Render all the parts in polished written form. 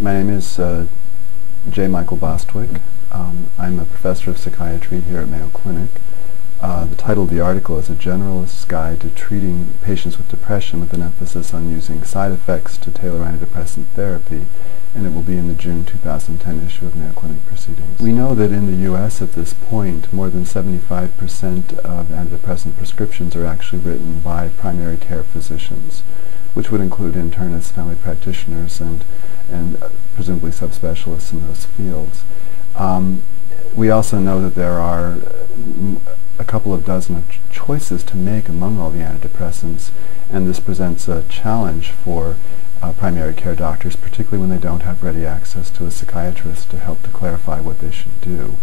My name is J. Michael Bostwick. I'm a professor of psychiatry here at Mayo Clinic. The title of the article is A Generalist's Guide to Treating Patients with Depression with an emphasis on using side effects to tailor antidepressant therapy, and it will be in the June 2010 issue of Mayo Clinic Proceedings. We know that in the U.S. at this point, more than 75% of antidepressant prescriptions are actually written by primary care physicians, which would include internists, family practitioners, and presumably subspecialists in those fields. We also know that there are a couple of dozen of choices to make among all the antidepressants, and this presents a challenge for primary care doctors, particularly when they don't have ready access to a psychiatrist to help to clarify what they should do.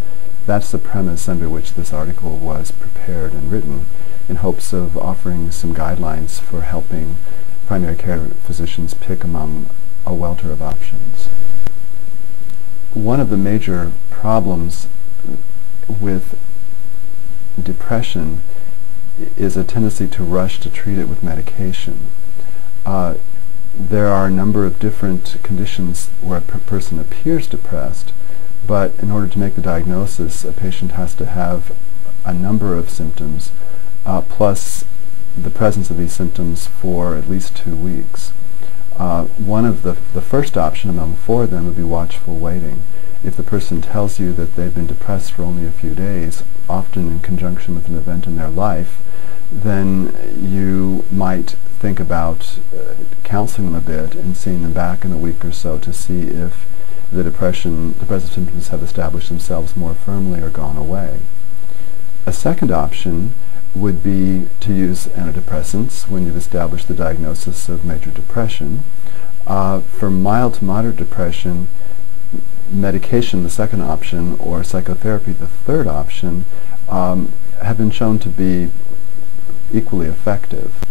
That's the premise under which this article was prepared and written, in hopes of offering some guidelines for helping primary care physicians pick among a welter of options. One of the major problems with depression is a tendency to rush to treat it with medication. There are a number of different conditions where a person appears depressed, but in order to make the diagnosis, a patient has to have a number of symptoms, plus the presence of these symptoms for at least 2 weeks. One of the first option among 4 of them would be watchful waiting. If the person tells you that they've been depressed for only a few days, often in conjunction with an event in their life, then you might think about counseling them a bit and seeing them back in a week or so to see if the depressive symptoms have established themselves more firmly or gone away. A second option would be to use antidepressants when you've established the diagnosis of major depression. For mild to moderate depression, medication, the second option, or psychotherapy, the third option, have been shown to be equally effective.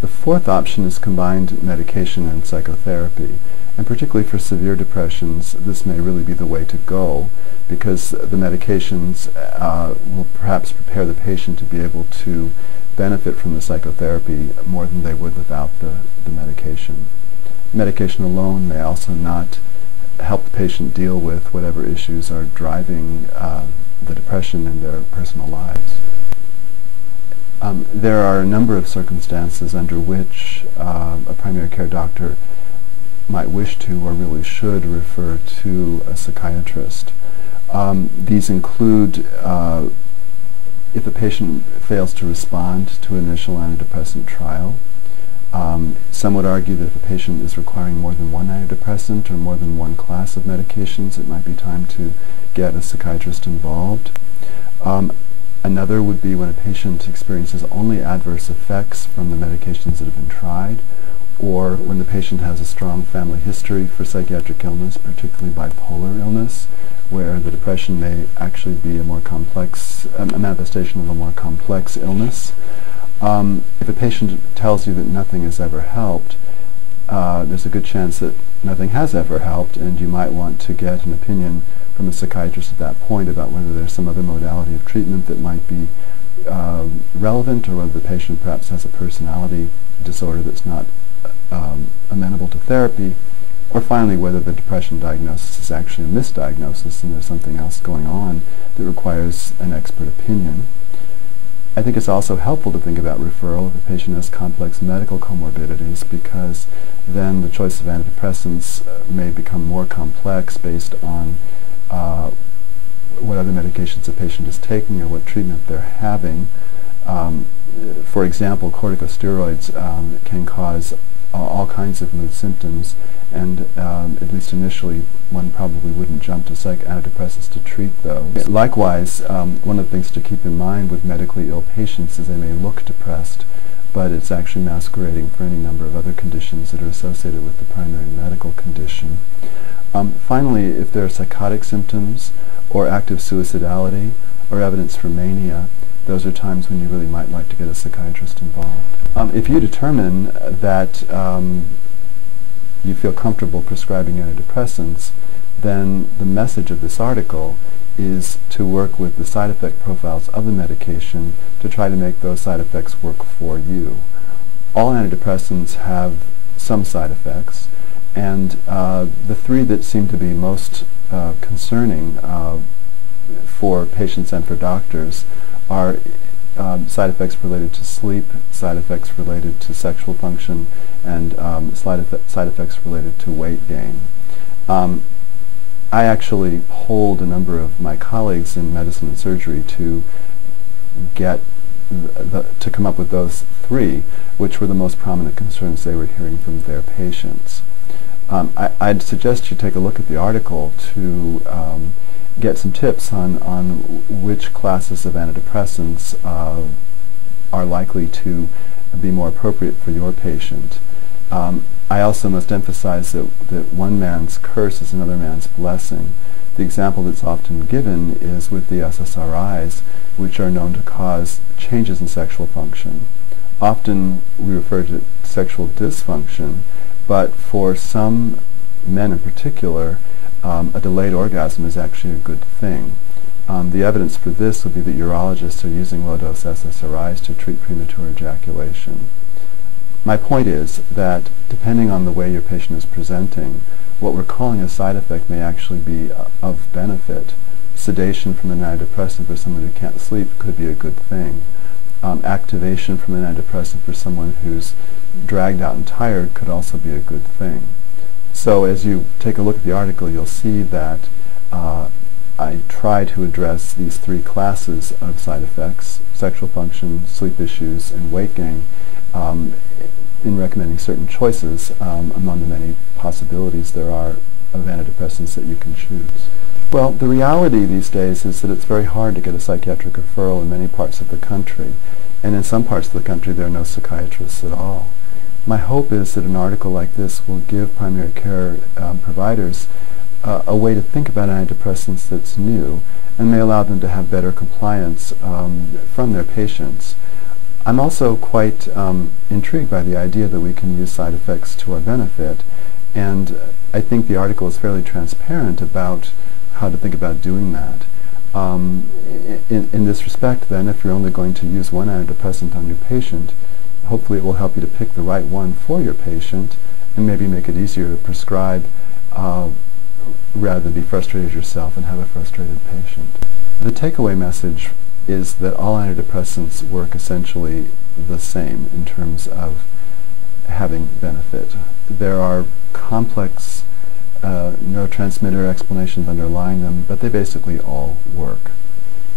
The fourth option is combined medication and psychotherapy, and particularly for severe depressions, this may really be the way to go, because the medications will perhaps prepare the patient to be able to benefit from the psychotherapy more than they would without the medication. Medication alone may also not help the patient deal with whatever issues are driving the depression in their personal lives. There are a number of circumstances under which a primary care doctor might wish to or really should refer to a psychiatrist. These include if a patient fails to respond to an initial antidepressant trial. Some would argue that if a patient is requiring more than one antidepressant or more than one class of medications, it might be time to get a psychiatrist involved. Another would be when a patient experiences only adverse effects from the medications that have been tried, or when the patient has a strong family history for psychiatric illness, particularly bipolar illness, where the depression may actually be a more complex, a manifestation of a more complex illness. If a patient tells you that nothing has ever helped, there's a good chance that nothing has ever helped, and you might want to get an opinion from a psychiatrist at that point about whether there's some other modality of treatment that might be relevant, or whether the patient perhaps has a personality disorder that's not amenable to therapy, or finally whether the depression diagnosis is actually a misdiagnosis and there's something else going on that requires an expert opinion. I think it's also helpful to think about referral if a patient has complex medical comorbidities, because then the choice of antidepressants may become more complex based on what other medications the patient is taking or what treatment they're having. For example, corticosteroids can cause all kinds of mood symptoms, and at least initially one probably wouldn't jump to antidepressants to treat those. Likewise, one of the things to keep in mind with medically ill patients is they may look depressed, but it's actually masquerading for any number of other conditions that are associated with the primary medical condition. Finally, if there are psychotic symptoms or active suicidality or evidence for mania, those are times when you really might like to get a psychiatrist involved. If you determine that you feel comfortable prescribing antidepressants, then the message of this article is to work with the side effect profiles of the medication to try to make those side effects work for you. All antidepressants have some side effects, And the three that seem to be most concerning for patients and for doctors are side effects related to sleep, side effects related to sexual function, and side effects related to weight gain. I actually polled a number of my colleagues in medicine and surgery to get to come up with those three, which were the most prominent concerns they were hearing from their patients. I'd suggest you take a look at the article to get some tips on which classes of antidepressants are likely to be more appropriate for your patient. I also must emphasize that one man's curse is another man's blessing. The example that's often given is with the SSRIs, which are known to cause changes in sexual function. Often we refer to sexual dysfunction, but for some men in particular, a delayed orgasm is actually a good thing. The evidence for this would be that urologists are using low-dose SSRIs to treat premature ejaculation. My point is that depending on the way your patient is presenting, what we're calling a side effect may actually be of benefit. Sedation from an antidepressant for someone who can't sleep could be a good thing. Activation from an antidepressant for someone who's dragged out and tired could also be a good thing. So as you take a look at the article, you'll see that I try to address these three classes of side effects: sexual function, sleep issues, and weight gain, in recommending certain choices among the many possibilities there are of antidepressants that you can choose. Well, the reality these days is that it's very hard to get a psychiatric referral in many parts of the country, and in some parts of the country there are no psychiatrists at all. My hope is that an article like this will give primary care providers a way to think about antidepressants that's new and may allow them to have better compliance from their patients. I'm also quite intrigued by the idea that we can use side effects to our benefit, and I think the article is fairly transparent about how to think about doing that. In this respect, then, if you're only going to use one antidepressant on your patient, hopefully it will help you to pick the right one for your patient and maybe make it easier to prescribe rather than be frustrated yourself and have a frustrated patient. The takeaway message is that all antidepressants work essentially the same in terms of having benefit. There are complex neurotransmitter explanations underlying them, but they basically all work.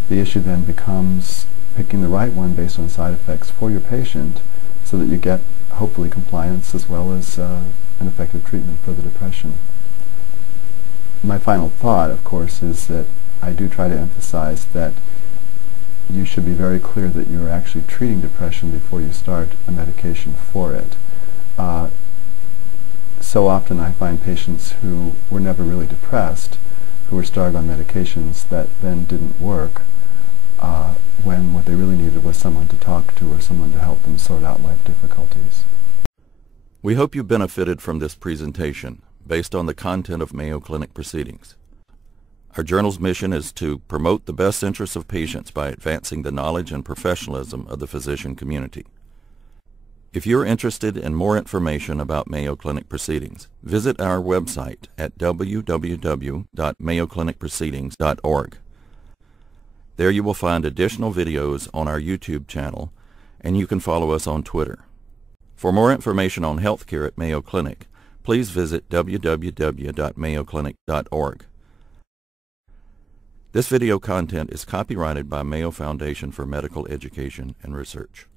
The issue then becomes picking the right one based on side effects for your patient so that you get, hopefully, compliance as well as an effective treatment for the depression. My final thought, of course, is that I do try to emphasize that you should be very clear that you're actually treating depression before you start a medication for it. So often I find patients who were never really depressed, who were started on medications that then didn't work, when what they really needed was someone to talk to or someone to help them sort out life difficulties. We hope you benefited from this presentation based on the content of Mayo Clinic proceedings. Our journal's mission is to promote the best interests of patients by advancing the knowledge and professionalism of the physician community. If you're interested in more information about Mayo Clinic proceedings, visit our website at www.mayoclinicproceedings.org. There you will find additional videos on our YouTube channel, and you can follow us on Twitter. For more information on healthcare at Mayo Clinic, please visit www.mayoclinic.org. This video content is copyrighted by Mayo Foundation for Medical Education and Research.